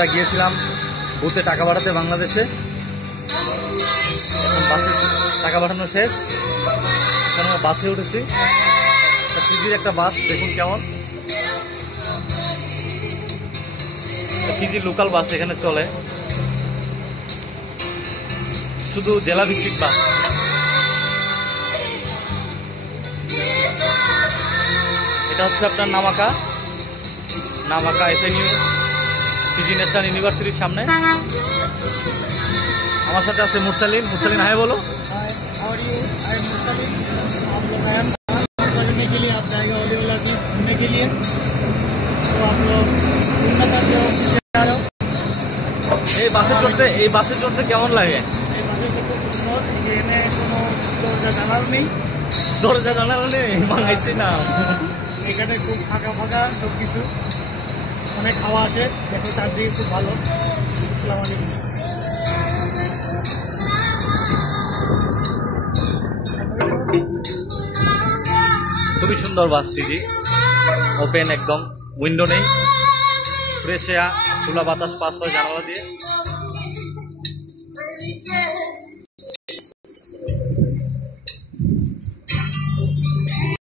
আমরা গিয়েছিলাম বুথে টাকা পাঠাতে বাংলাদেশে। এখন বাসে টাকা পাঠানো শেষ, এখন আমরা বাসে উঠেছি। ফিজির একটা বাস, দেখুন কেমন। ফিজির লোকাল বাস এখানে চলে, শুধু জেলা ভিত্তিক বাস। এটা হচ্ছে আপনার নামাকা এফএনইউ, ফিজি ন্যাশনাল ইউনিভার্সিটির সামনে। আমার সাথে আছে মুরসালিন। হাই বলো। के लिए आप जाएगा ओलीवाला बीच घूमने के लिए, तो आप लोग घूमना चाहते हो जा रहे हो। এই বাসে চড়তে কেমন লাগে? এই বাসে খুব সুন্দর, এখানে কোনো দরজা জানালা নেই, মাঙাইছি না। এখানে খুব ফাঁকা সব কিছু, অনেক খাওয়া আসে। দেখো চারদিকে খুব ভালো। আসসালামু আলাইকুম। খুবই সুন্দর বাস ফিজি, ওপেন একদম, উইন্ডো নেই, ফ্রেশ এয়ার, খোলা বাতাস পাস হয় জানালা দিয়ে।